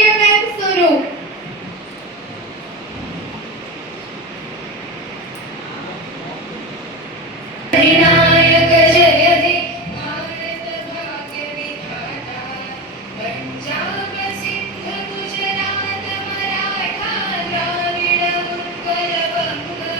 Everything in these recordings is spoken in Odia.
प्रिय मैम शुरू। विनायक जय हे भारत भाग्य विधाता पंजाब सिंध गुजरात मराठा द्राविड़ उत्कल बंगा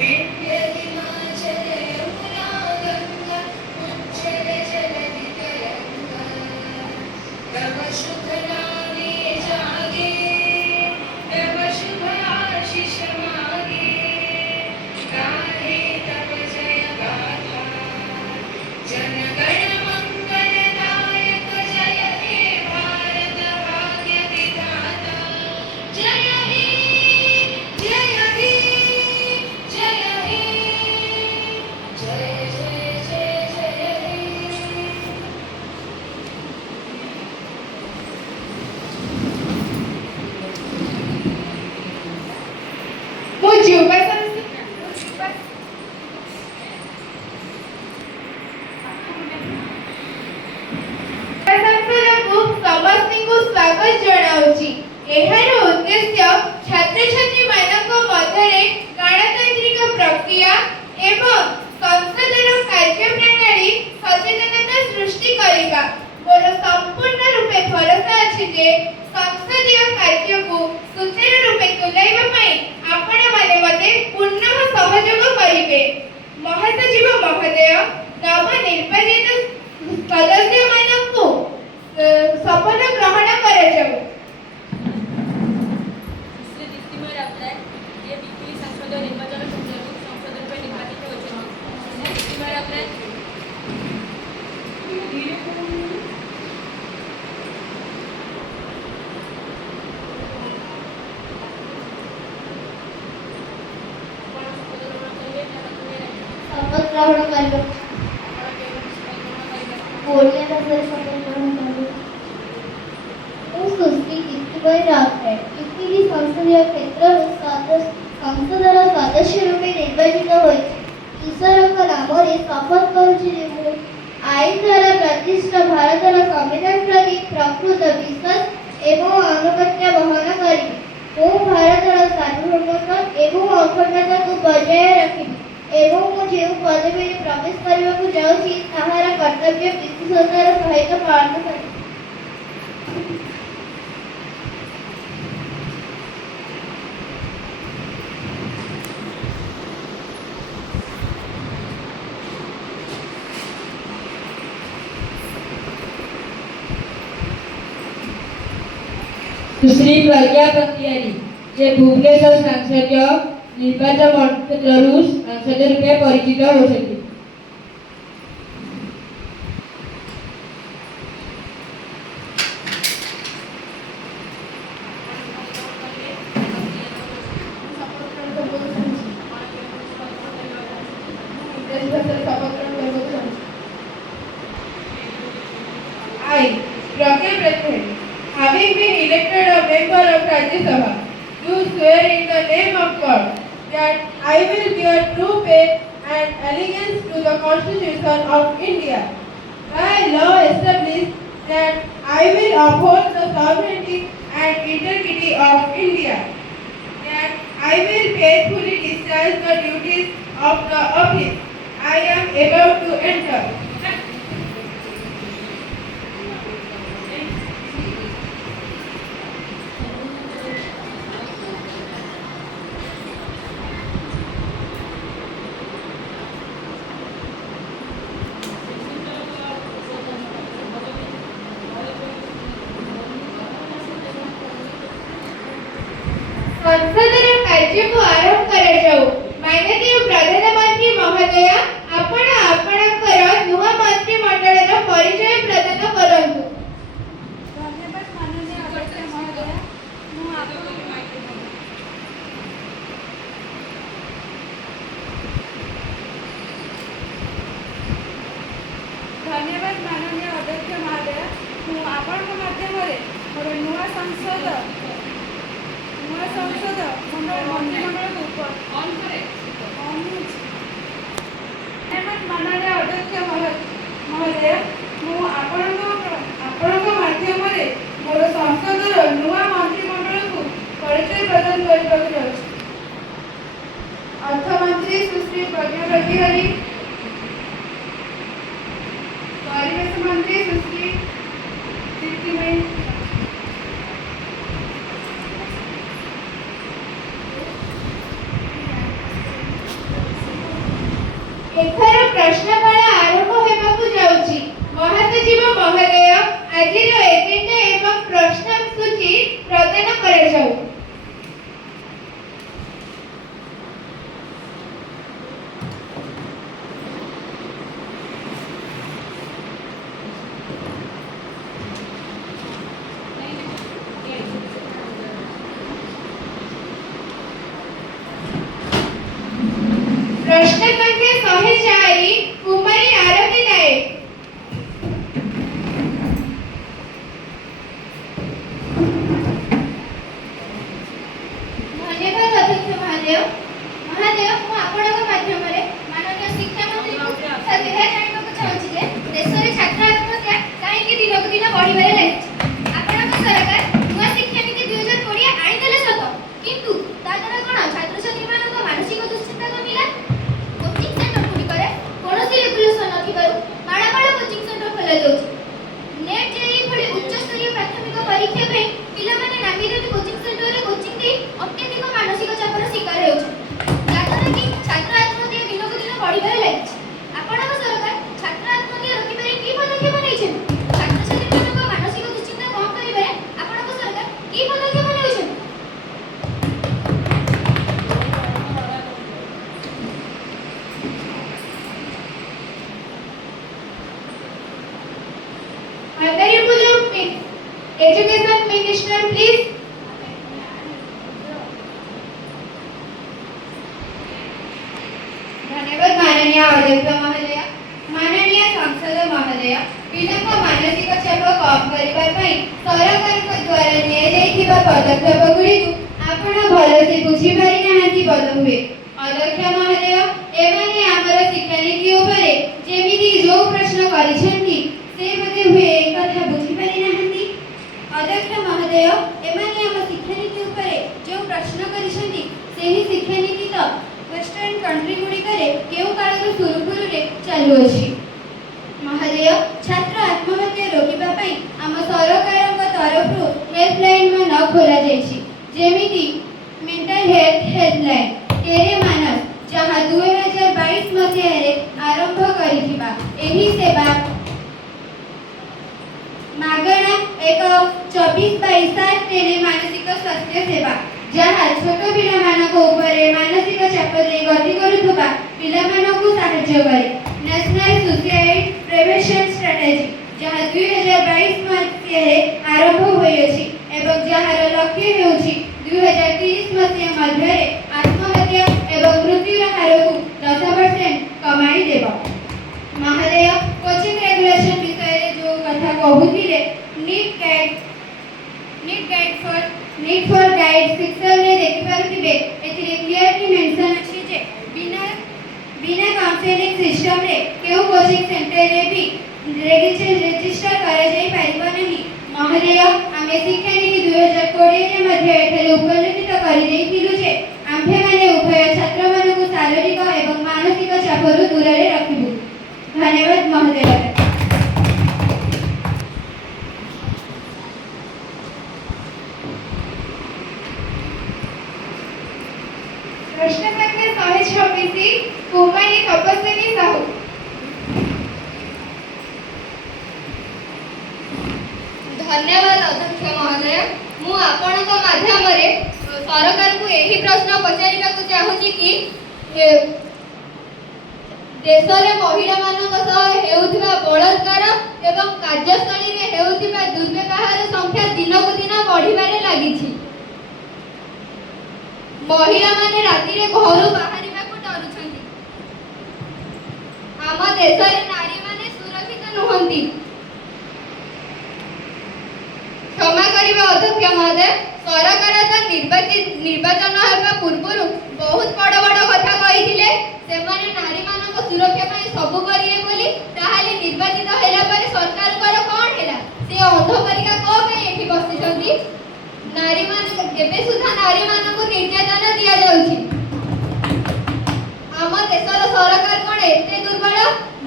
विंध्य हिमाचल यमुना गंगा उज्जल जलधि तरंगा तव शुभ नामे जागे तव शुभ आशीष मागे गाहे तव जय गाथा जन गण मंगलदायक जय हे भारत भाग्य विधाता जय हे जय हे जय हे जय जय जय जय हे। मुझे ସମସ୍ତଙ୍କୁ ସ୍ୱାଗତ ଜଣାଉଛି। ଏହାର ଉଦ୍ଦେଶ୍ୟ ଛାତ୍ରଛାତ୍ରୀମାନଙ୍କ ମଧ୍ୟରେ ଗଣତାନ୍ତ୍ରିକ ପ୍ରକ୍ରିୟା ଏବଂ ସଂସଦର କାର୍ଯ୍ୟପ୍ରଣାଳୀ ସଚେତନତା ସୃଷ୍ଟି କରିବା। ମୋର ସମ୍ପୂର୍ଣ୍ଣ ରୂପେ ଭରସା ଅଛି ଯେ ସଂସଦୀୟ କାର୍ଯ୍ୟକୁ ସୁଚାରୁ ରୂପେ ତୁଲାଇବା ପାଇଁ ଆପଣମାନେ ମୋତେ ପୁନଃ ସହଯୋଗ କରିବେ। ମହାସଚିବ ମହୋଦୟ, ନବନିର୍ବାଚିତ ସଦସ୍ୟମାନଙ୍କୁ ଶପଥ ଗ୍ରହଣ କରାଯାଉ। ଶ୍ରୀ ଦୀପ୍ତିମୟ ରାଉତରାୟ ଯିଏ ପିପିଲି ସଂସଦୀୟ ନିର୍ବାଚନ କ୍ଷେତ୍ରରୁ ସଂସଦ ରୂପେ ନିର୍ବାଚିତ ହୋଇଛନ୍ତି। ଦୀପ୍ତିମୟ ରାଉତରାୟ ଶପଥ ଗ୍ରହଣ କରିବା। ଓଡ଼ିଆ ଭାଷାରେ ଶପଥ ଗ୍ରହଣ କରିବା। ମୁଁ ସୁଶ୍ରୀ ଦୀପ୍ତିମୟ ରାଉତରାୟ ପିପିଲି ସଂସଦୀୟ କ୍ଷେତ୍ରରୁ ସଂସଦର ସଦସ୍ୟ ରୂପେ ନିର୍ବାଚିତ ହୋଇଛି। ଈଶ୍ୱରଙ୍କ ନାମରେ ଶପଥ କରୁଛି ଯେ ମୁଁ ଆଇନ ଦ୍ୱାରା ପ୍ରତିଷ୍ଠିତ ଭାରତର ସମ୍ବିଧାନ ପ୍ରତି ପ୍ରକୃତ ବିଶ୍ୱାସ ଏବଂ ଆନୁଗତ୍ୟ ବହନ କରିବି। ମୁଁ ଭାରତର ସାର୍ବଭୌମତ୍ୱ ଏବଂ ଅଖଣ୍ଡତାକୁ ବଜାୟ ରଖିବି ଏବଂ ମୁଁ ଯେଉଁ ପଦବୀରେ ପ୍ରବେଶ କରିବାକୁ ଯାଉଛି ତାହାର କର୍ତ୍ତବ୍ୟ ବିଶେଷତାର ସହିତ ପାଳନ କରିବି। सुश्री प्रज्ञा पंतियारी जे भुवनेश्वर सांसदीय निर्वाचन क्षेत्रରୁ सांसद रूपे परिचित होଛନ୍ତି। I, Pragya Pratham, having been elected a member of Rajya Sabha, do swear in the name of God that I will bear true faith and allegiance to the Constitution of India. By law established that I will uphold the sovereignty and integrity of India. That I will faithfully discharge the duties of the office I am about to enter. ସଂସଦର କାର୍ଯ୍ୟକୁ ଆରମ୍ଭ କରାଯାଉ। ମାନନୀୟ ପ୍ରଧାନମନ୍ତ୍ରୀ ମହୋଦୟ, ଆପଣ ଆପଣଙ୍କର ନୂଆ ମନ୍ତ୍ରିମଣ୍ଡଳର ପରିଚୟ ପ୍ରଦାନ କରନ୍ତୁ। ଧନ୍ୟବାଦ ମାନନୀୟ ଅଧ୍ୟକ୍ଷ ମହୋଦୟ। ମୁଁ ଆପଣଙ୍କ ମାଧ୍ୟମରେ ମୋର ନୂଆ ସଂସଦ ମନ୍ତ୍ରିମଣ୍ଡଳକୁ ମାନନୀୟ ଅଧ୍ୟକ୍ଷ ମହୋଦୟ, ମୁଁ ଆପଣଙ୍କ ମାଧ୍ୟମରେ ମୋର ସଂସଦ मुख्यमंत्री सुश्री कीर्तिमयी ଏଥର ପ୍ରଶ୍ନକାଳ ଆରମ୍ଭ ହେବାକୁ ଯାଉଛି। ମହାସଚିବ ମହୋଦୟ ଆଜିର ଏଜେଣ୍ଡା ଏବଂ ପ୍ରଶ୍ନସୂଚୀ ପ୍ରଦାନ କରାଯାଉ। प्रश्न संख्या 104 कुमारी आरती नायक। धन्यवाद अध्यक्ष महोदय। महोदय ମୁଁ ଆପଣଙ୍କ ମାଧ୍ୟମରେ ମାନନୀୟ ଶିକ୍ଷାମନ୍ତ୍ରୀ ଏହା ଜାଣିବାକୁ ଚାହୁଁଛି ଯେ ଦେଶରେ ଛାତ୍ର ଆତ୍ମହତ୍ୟା କାହିଁକି ଦିନକୁ ଦିନ ବଢ଼ିବାରେ ଲାଗିଛି। ଆପଣଙ୍କ ସରକାର ନୂଆ ଶିକ୍ଷାନୀତି 2020 ଆଣିଦେଲେ ସତ, କିନ୍ତୁ ତା ଦ୍ୱାରା କ'ଣ ଛାତ୍ରଛାତ୍ରୀମାନଙ୍କ ମାନସିକ ଦୁଶ୍ଚିନ୍ତା କମିଲା? କୋଚିଂ ସେଣ୍ଟର ଗୁଡ଼ିକରେ କୌଣସି ରେଗୁଲେସନ୍ ନଥିବାରୁ ମାଳ ମାଳ କୋଚିଂ ସେଣ୍ଟର ଖୋଲାଯାଉଛି। ନେଟ୍ ଜେଇଇ ଭଳି ଉଚ୍ଚସ୍ତରୀୟ ପ୍ରାଥମିକ ପରୀକ୍ଷା ପାଇଁ ପିଲାମାନେ ନାମୀ ଦାମୀ କୋଚିଂ ସେଣ୍ଟରରେ କୋଚିଂ ଦେଇ ଅତ୍ୟଧିକ ମାନସିକ ଚାପର ଶିକାର ହେଉଛନ୍ତି, ଯାହାଦ୍ୱାରା କି ଛାତ୍ର ଆତ୍ମହତ୍ୟା ଦିନକୁ ଦିନ ବଢ଼ିବାରେ ଲାଗିଛି। ଆପଣଙ୍କ ସରକାର ଛାତ୍ର ଆତ୍ମହତ୍ୟା ରୋକିବାରେ କି ପଦକ୍ଷେପ ନେଇଛନ୍ତି? ଛାତ୍ରଛାତ୍ରୀମାନଙ୍କ ମାନସିକ ଦୁଶ୍ଚିନ୍ତା କମ୍ କରିବାରେ ଆପଣଙ୍କ ସରକାର କି ପଦକ୍ଷେପ ନେଉଛନ୍ତି? Honorable Education Minister, please. धन्यवाद माननीय अध्यक्ष महोदय। माननीय सांसद महोदय, पिलाଙ୍କ ମାନସିକ ଚାପ କମ୍ କରିବା ପାଇଁ ସରକାରଙ୍କ ଦ୍ୱାରା ନିଆଯାଇଥିବା ପଦକ୍ଷେପ ଗୁଡ଼ିକୁ ଆପଣ ଭଲସେ ବୁଝିପାରି ନାହାନ୍ତି ବୋଧହୁଏ। ଅଧ୍ୟକ୍ଷ ମହୋଦୟ, ଏମାନେ ଆମର ଶିକ୍ଷାନୀତି ଉପରେ ଯେମିତି ଯୋଉ ପ୍ରଶ୍ନ କରିଛନ୍ତି ସେ ବୋଧହୁଏ ଏକଥା ବୁଝିପାରି ନାହାନ୍ତି। ଅଧ୍ୟକ୍ଷ ମହୋଦୟ, ଏମାନେ ଆମ ଶିକ୍ଷାନୀତି ଉପରେ ଯେଉଁ ପ୍ରଶ୍ନ କରିଛନ୍ତି ସେହି ଶିକ୍ଷାନୀତି ତ ୱେଷ୍ଟର୍ଣ୍ଣ କଣ୍ଟ୍ରି ଗୁଡ଼ିକରେ କେଉଁ କାଳରୁ ସୁରୁଖୁରୁରେ ଚାଲୁଅଛି। ମହୋଦୟ, ଛାତ୍ର ଆତ୍ମହତ୍ୟା ରୋକିବା ପାଇଁ ଆମ ସରକାରଙ୍କ ତରଫରୁ ହେଲ୍ପଲାଇନ୍ ମାନ ଖୋଲାଯାଇଛି, ଯେମିତି ମେଣ୍ଟାଲ ହେଲ୍ଥ ହେଲ୍ପଲାଇନ୍ ତେରେ ମାନସ, ଯାହା 2022 ମସିହାରେ ଆରମ୍ଭ କରିଥିବା ଏହି ସେବା ମାଗଣା ଏକ 24/7 ଟେଲି ମାନସିକ ସ୍ୱାସ୍ଥ୍ୟ ସେବା, ଯାହା ଛୋଟ ପିଲାମାନଙ୍କ ଉପରେ ମାନସିକ ଚାପ ଦେଇ ଗତି କରୁଥିବା ପିଲାମାନଙ୍କୁ ସାହାଯ୍ୟ କରେ। ନ୍ୟାସନାଲ ସୁସାଇଡ୍ ପ୍ରିଭେନ୍ସନ୍ ଷ୍ଟ୍ରାଟେଜି, ଯାହା 2022 ମସିହାରେ ଆରମ୍ଭ ହୋଇଅଛି ଏବଂ ଯାହାର ଲକ୍ଷ୍ୟ ହେଉଛି 2030 ମସିହା ମଧ୍ୟରେ ଆତ୍ମହତ୍ୟା ଏବଂ ମୃତ୍ୟୁର ହାରକୁ 10% କମାଇ ଦେବ। ମହୋଦୟ, କୋଚିଂ ରେଗୁଲେସନ୍ ବିଷୟରେ ଯେଉଁ କଥା କହୁଥିଲେ, नीट फॉर गाइड सेक्शन रे देखि पारुथिबे, एथिरे क्लियरली मेंशन अछि जे बिना काउंसलिंग सिस्टम रे केउ कोचिंग सेंटर रे भी रजिस्टर करा जाई पारिबो नहीं। महोदय, आमे शिक्षानीति 2020 रे मध्ये एठारे उपलब्धित करि देइथिलु जे आम्भे माने उभय छात्र मानकु शारीरिक एवं मानसिक चापरु दूर रे रखिबु। धन्यवाद महोदय। प्रश्न संख्या 126 कुमारी तपस्विनी साहू। धन्यवाद अध्यक्ष महोदय। मु आपणक माध्यमरे सरकार को यही प्रश्न पचारिबाकु चाहूची कि देश रे महिला मानक सह हेउथिबा बलात्कार एवं कार्यस्थली रे हेउथिबा दुर्व्यवहार संख्या दिनकु दिन बढ़िबारे लागिछि। महिला माने राति रे घरु बाहरिबाकु डरुछन्ति। आम देश रे नारी माने सुरक्षित नुहंती। क्षमा करिबा अध्यक्ष महोदय, सरकार तो निर्वाचन हेबा पूर्व बहुत बड़ बड़ कथा कहिथिले, सेमाने नारी मानक सुरक्षा पई सब करिए बोली, ताहाले निर्वाचित हैला परे सरकार कर कोन हैला? से अंध परिका को पे एठी बसिछन्ति। नारी मान एबे सुधा नारी मानक निर्यातना दिया जाउछि। आम देशर सरकार कोन एते दुर्बल?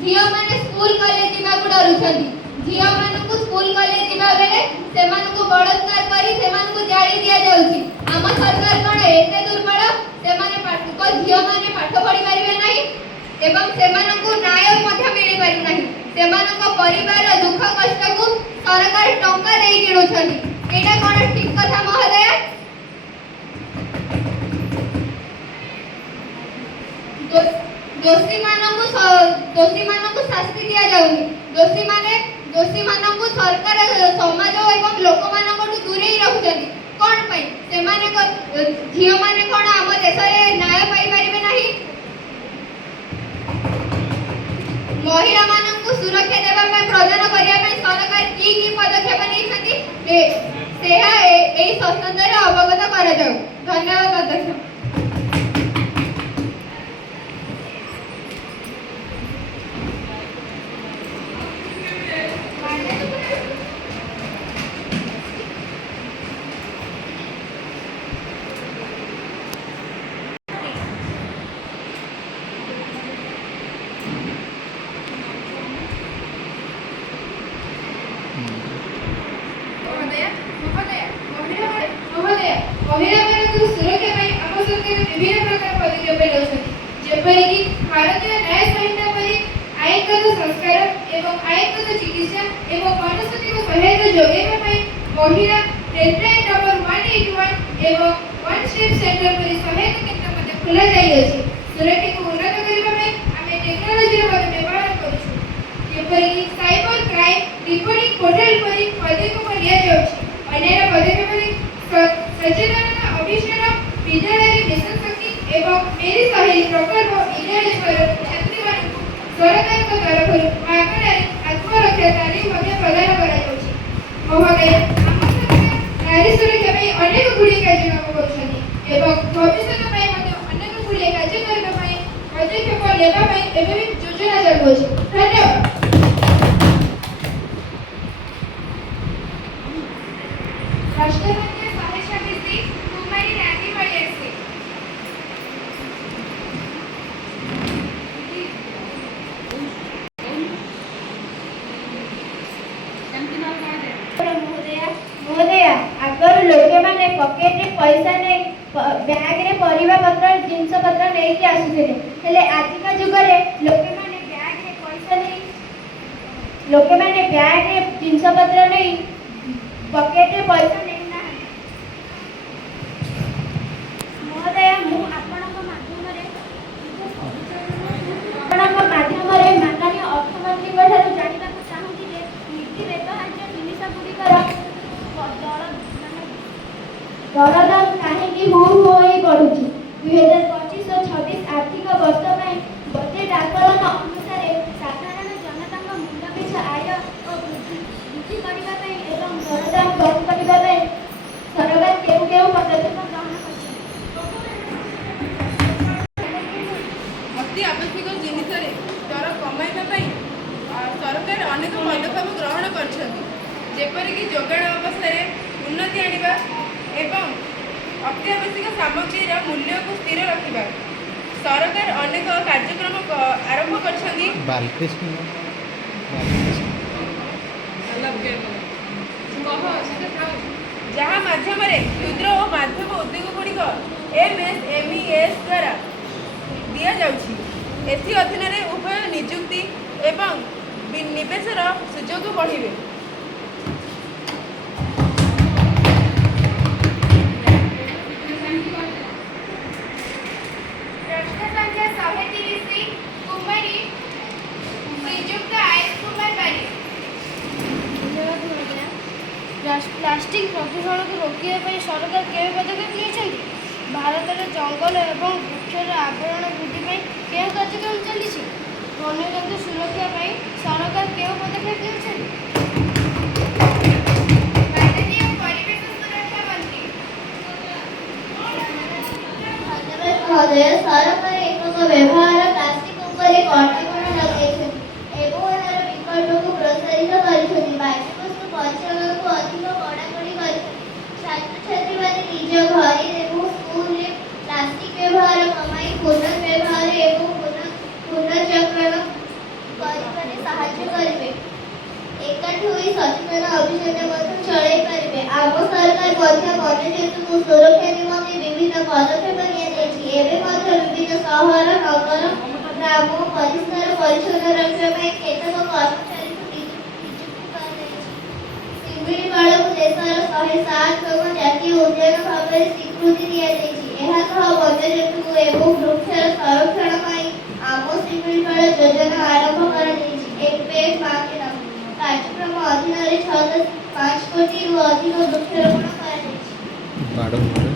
झियो माने स्कूल कॉलेज जिबाकु डरुछन्ति। ଝିଅମାନଙ୍କୁ ସ୍କୁଲ କଲେଜ ଯିବା ବେଳେ ସେମାନଙ୍କୁ ବଳାତ୍କାର କରି ସେମାନଙ୍କୁ ଜାଳି ଦିଆଯାଉଛି। ଆମ ସରକାର କ'ଣ ଏତେ ଦୁର୍ବଳ? ଝିଅମାନେ ପାଠ ପଢି ପାରିବେ ନାହିଁ ଏବଂ ସେମାନଙ୍କୁ ନ୍ୟାୟ ମଧ୍ୟ ମିଳିପାରୁନାହିଁ। ସେମାନଙ୍କ ପରିବାର ଦୁଃଖ କଷ୍ଟକୁ ସରକାର ଟଙ୍କା ଦେଇ କିଣୁଛନ୍ତି। ଏଇଟା କ'ଣ ଠିକ କଥା ମହୋଦୟ? ଦୋଷୀମାନଙ୍କୁ ଶାସ୍ତି ଦିଆଯାଉନି। ଦୋଷୀମାନଙ୍କୁ ସରକାର ସମାଜ ଏବଂ ଲୋକମାନଙ୍କଠୁ ଦୂରେଇ ରଖୁଛନ୍ତି। କ'ଣ ପାଇଁ? ଝିଅମାନେ କ'ଣ ଆମ ଦେଶରେ ନ୍ୟାୟ ପାଇପାରିବେ ନାହିଁ? ମହିଳାମାନଙ୍କୁ ସୁରକ୍ଷା ଦେବା ପାଇଁ ପ୍ରଦାନ କରିବା ପାଇଁ ସରକାର କି ପଦକ୍ଷେପ ନେଇଛନ୍ତି ଏହି ସଂସଦରେ ଅବଗତ କରାଯାଉ। ଧନ୍ୟବାଦ ଅଧ୍ୟକ୍ଷ। ମହିଳାମାନଙ୍କୁ ସୁରକ୍ଷା ପାଇଁ ଆମ ସରକାର ବିଭିନ୍ନ ପ୍ରକାର ପଦକ୍ଷେପ ନେଉଛନ୍ତି, ଯେପରିକି ଭାରତୀୟ ନ୍ୟାୟ ସଂହିତା ପରି ଆଇନଗତ ସଂସ୍କାର ଏବଂ ଆଇନଗତ ଚିକିତ୍ସା ଏବଂ ମନସ୍ତାତ୍ତ୍ୱିକ ସହାୟତା ଯୋଗାଇବା ପାଇଁ ମହିଳା ହେଲ୍ପଲାଇନ୍ ନମ୍ବର 181 ଏବଂ ୱାନ୍ ଷ୍ଟେପ୍ ସେଣ୍ଟର ପରି ସହାୟତା କେନ୍ଦ୍ର ମଧ୍ୟ ଖୋଲାଯାଇଅଛି। ସୁରକ୍ଷାକୁ ଉନ୍ନତ କରିବା ପାଇଁ ଆମେ ଟେକ୍ନୋଲୋଜିର ମଧ୍ୟ ବ୍ୟବହାର କରୁଛୁ, ଯେପରିକି ସାଇବର କ୍ରାଇମ୍ ରିପୋର୍ଟିଂ ପୋର୍ଟାଲ ପରି ପଦକ୍ଷେପ ନିଆଯାଉଛି। ଅନ୍ୟାନ୍ୟ ପଦକ୍ଷେପରେ ସଚେତନତା ଅଭିଯାନ, ବିଦ୍ୟାଳୟରେ ମିଶନ ଶକ୍ତି ଏବଂ ମେରି ସହେଲି ପ୍ରକଳ୍ପ ବିଦ୍ୟାଳୟ ଛାତ୍ରୀମାନଙ୍କୁ ସରକାରଙ୍କ ତରଫରୁ ମାଗଣାରେ ଆତ୍ମରକ୍ଷା ତାଲିମ ମଧ୍ୟ ପ୍ରଦାନ କରାଯାଉଛି। ମହୋଦୟ, ଆମ ସରକାର ନାରୀ ସୁରକ୍ଷା ପାଇଁ ଅନେକ ଗୁଡ଼ିଏ କାର୍ଯ୍ୟକ୍ରମ କରୁଛନ୍ତି ଏବଂ ଭବିଷ୍ୟତ ପାଇଁ ମଧ୍ୟ ଅନେକ ଗୁଡ଼ିଏ କାର୍ଯ୍ୟ କରିବା ପାଇଁ ପଦକ୍ଷେପ ନେବା ପାଇଁ ଏବେ ବି ଯୋଜନା ଚାଲୁଅଛି। ଧନ୍ୟବାଦ। ରାଷ୍ଟ୍ରପତି 126 କୁମାରୀ ରାନୀ ବଳିଆରସି। ମହୋଦୟ, ଆଗରୁ ଲୋକମାନେ ପକେଟରେ ପଇସା ନେଇ ବ୍ୟାଗରେ ପରିବା ପତ୍ର ଜିନିଷ ପତ୍ର ନେଇକି ଆସୁଥିଲେ, ହେଲେ ଆଜିକା ଯୁଗରେ ଲୋକମାନେ ବ୍ୟାଗରେ ଜିନିଷ ପତ୍ର ନେଇ ପକେଟରେ ପଇସା ନେଉନାହାନ୍ତି। ମହୋଦୟ, ମୁଁ ଆପଣଙ୍କ ମାଧ୍ୟମରେ ମାନନୀୟ ଅର୍ଥମନ୍ତ୍ରୀଙ୍କ ଠାରୁ ଜାଣିବାକୁ ଚାହୁଁଛି ଯେ ନୀତି ବ୍ୟବହାର୍ଯ୍ୟ ଜିନିଷ ଗୁଡ଼ିକର ଦରଦାମ କାହିଁକି ହୁ ହୋଇ ବଢ଼ୁଛି? 2025-26 ଆର୍ଥିକ ବର୍ଷ ପାଇଁ ବଜେଟ୍ ଆକଳନ ଅନୁସାରେ ସାଧାରଣ ଜନତାଙ୍କ ମୁଣ୍ଡପିଛା ଆୟ ବୃଦ୍ଧି କରିବା ପାଇଁ ଏବଂ ଦରଦାମ କମ୍ କରିବା ପାଇଁ ସରକାର କେଉଁ ପଦକ୍ଷେପ ଗ୍ରହଣ କରିଛନ୍ତି? ଅତି ଆବଶ୍ୟକ ଜିନିଷରେ ଦର କମାଇବା ପାଇଁ ସରକାର ଅନେକ ପଦକ୍ଷେପ ଗ୍ରହଣ କରିଛନ୍ତି, ଯେପରିକି ଯୋଗାଣ ଅବସ୍ଥାରେ ଉନ୍ନତି ଆଣିବା ଏବଂ ଅତି ଆବଶ୍ୟକ ସାମଗ୍ରୀର ମୂଲ୍ୟକୁ ସ୍ଥିର ରଖିବା। ସରକାର ଅନେକ କାର୍ଯ୍ୟକ୍ରମ ଆରମ୍ଭ କରିଛନ୍ତି, ଯାହା ମାଧ୍ୟମରେ କ୍ଷୁଦ୍ର ଓ ମାଧ୍ୟମ ଉଦ୍ୟୋଗ ଗୁଡ଼ିକ MSMEs ଦ୍ୱାରା ଦିଆଯାଉଛି। ଏଥି ଅଧୀନରେ ଉଭୟ ନିଯୁକ୍ତି ଏବଂ ନିବେଶର ସୁଯୋଗ ବଢ଼ିବେ। ପ୍ଲାଷ୍ଟିକ ପ୍ରଦୂଷଣକୁ ରୋକିବା ପାଇଁ ସରକାର କେଉଁ ପଦକ୍ଷେପ ନେଇଛନ୍ତି? ଭାରତରେ ଜଙ୍ଗଲ ଏବଂ ବୃକ୍ଷର ଆବରଣ ବୃଦ୍ଧି ପାଇଁ କେଉଁ କାର୍ଯ୍ୟକ୍ରମ ଚାଲିଛି? ବନ୍ୟଜନ୍ତୁ ସୁରକ୍ଷା ପାଇଁ ସରକାର କେଉଁ ପଦକ୍ଷେପ ନେଉଛନ୍ତି? ମାନନୀୟ ପରିବେଶ ସୁରକ୍ଷା ମନ୍ତ୍ରୀ। ମହୋଦୟ, ସରକାର ଏକକ ବ୍ୟବହାର ପ୍ଲାଷ୍ଟିକ ଉପରେ କଟକଣା ଲଗାଇଛନ୍ତି ଏବଂ ଏହାର ବିକଳ୍ପକୁ ପ୍ରୋତ୍ସାହିତ କରିଛନ୍ତି। ବାଜ୍ୟବସ୍ତୁ ପରିଚାଳନାକୁ ଅଧିକ କଡ଼ାକଡ଼ି କରିଛନ୍ତି। ଛାତ୍ରଛାତ୍ରୀମାନେ ନିଜ ଘରେ ଏବଂ ସ୍କୁଲରେ ପ୍ଲାଷ୍ଟିକ ବ୍ୟବହାର କମାଇ ପୁନର୍ବ୍ୟବହାର ଏବଂ ପୁନର୍ଚକ୍ରଣ କରିବାରେ ସାହାଯ୍ୟ କରିବେ। ଏକାଠି ସଚେତନ ଅଭିଯାନ ମଧ୍ୟ ଚଳାଇ ପାରିବେ। ଆମ ସରକାର ମଧ୍ୟ ବନ୍ୟଜନ୍ତୁଙ୍କୁ ସୁରକ୍ଷା ନିମନ୍ତେ ବିଭିନ୍ନ ପଦକ୍ଷେପ ନିଆଯାଇଛି। ଏବେ ମଧ୍ୟ ବିଭିନ୍ନ ସହର, ନଗର, ଗ୍ରାମ ପରିଷ୍କାର ପରିଚ୍ଛନ୍ନ ରଖିବା ପାଇଁ କେତେକ କର୍ମଚାରୀଙ୍କୁ ନିଯୁକ୍ତି କରାଯାଇଛି। ଶିମିଳିପାଳକୁ ଦେଶର 107ତମ ଜାତୀୟ ଉଦ୍ୟାନ ଭାବରେ ସ୍ୱୀକୃତି ଦିଆଯାଇଛି। ଏହାସହ ବନ୍ୟଜନ୍ତୁ ଏବଂ ବୃକ୍ଷର ସଂରକ୍ଷଣ ପାଇଁ ଆମ ଶିମିଳିପାଳ ଯୋଜନା ଆରମ୍ଭ କରାଯାଇଛି। ଏକ ପେଡ୍ ମା के नाम କାର୍ଯ୍ୟକ୍ରମ ଅଧୀନରେ 6.5 କୋଟିରୁ ଅଧିକ ବୃକ୍ଷରୋପଣ କରାଯାଇଛି।